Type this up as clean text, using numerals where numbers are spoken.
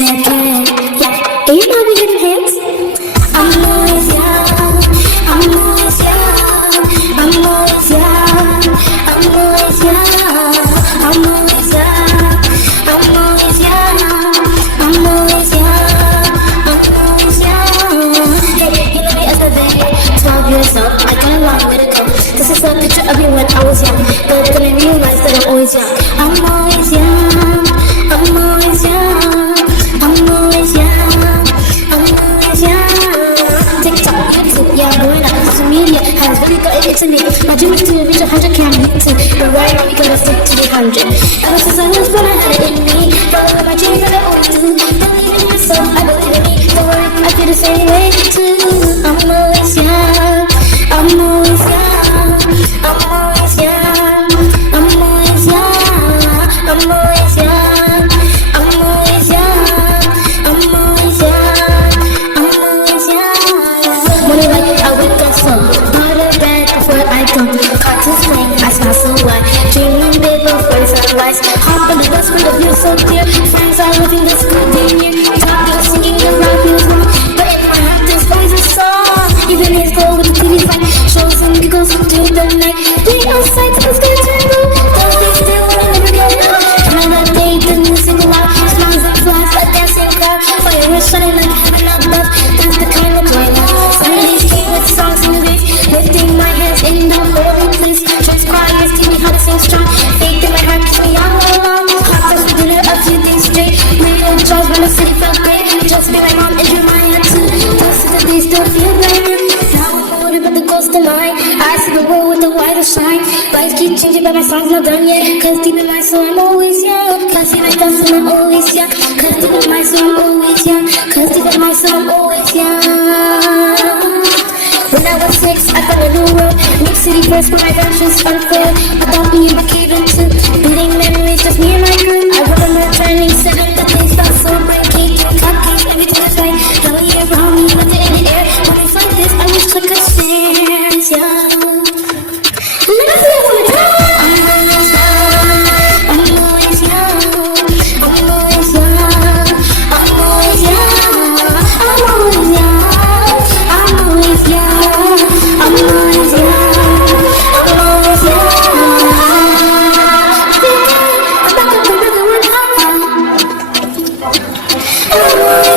second. Yeah, do you know we hidden hands? I'm always young. I'm always young. I'm always young. I'm always young. I'm always young. I'm always young. I'm always young. I'm always young. Hey, you know me as the day. 12 years old. I got a long way to go. This is a picture of me when I was young. But then I realized that I'm always young. I'm always young. I'm always young. I'm always young. I'm always young. TikTok, YouTube, yeah, blowing up social media has really gotten into me. My dream is to reach 100K on YouTube, but right now we gotta stick to the 100. Ever since I was born, I had it in me. Following my dreams that I always do. Believe in myself, I believe in me. The work, I feel the same way too. I'm always young. I'm always young. I'm always young. I'm always young. I'm always young. I'm always young. I'm always young. I'm always young. Morning light, I wake up so out of bed before I go. Cartoons playing, I smile so wide. Dreaming big before sunrise. Hop on the bus with a view so clear. Friends are living this good day near. Talking, singing, and rapping is wrong. But in my heart there's always a song. Even if go with the TV fight, shows and giggles through the night. We outside, it's gonna turn blue. Don't stay still, I never get out. Another day, the music loud. Smiles and flies, a dancing crowd. Fire is shining like heaven above. That's the kind of joy now. Sundays came with songs in the bass. Lifting my hands in the holy place. Church choirs teach me how to sing strong. Faith in my heart keeps me young all along. Hot for dinner a few days straight. Radio jobs when the city felt great. Just be my mom and Jeremiah too. Those of the days still feel brand new. Now I'm older but the ghost of mine. I see the world with a wider shine. Life keeps changing but my song's not done yet. Cause deep in my soul I'm always young. Cause deep in my soul I'm always young. Cause deep in my soul I'm always young. Cause deep in my soul I'm always young. When I was 6, I found a new world. New city first where my passions unfurled. I thought me in my cave into beating memories, just me and my crew. I remember turning 7, the things felt so bright. Cake, cupcakes, everything was right. Hell yeah, around me, left it in the air. Moments like this, I wish I could share. Young. Let me feel one more time. I'm always young. I'm always young. I'm always young. I'm always young. I'm always young. I'm always young. I'm always young. I'm always young. I'm always young.